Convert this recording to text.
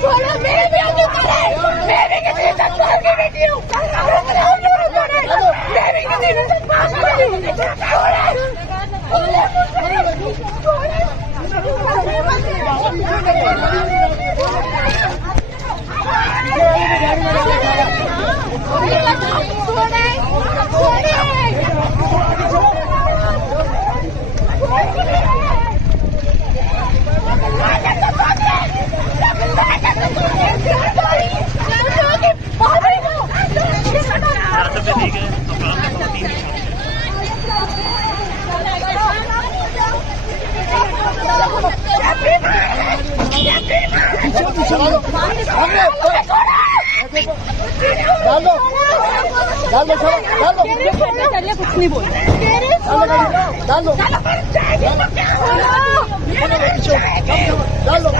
छोड़ो, मेरे भी अधिकार है, मैं भी किसी संस्थान की बेटी हूँ, मैं भी किसी संस्थान की बेटी हूँ। कुछ नहीं बोल डाल दो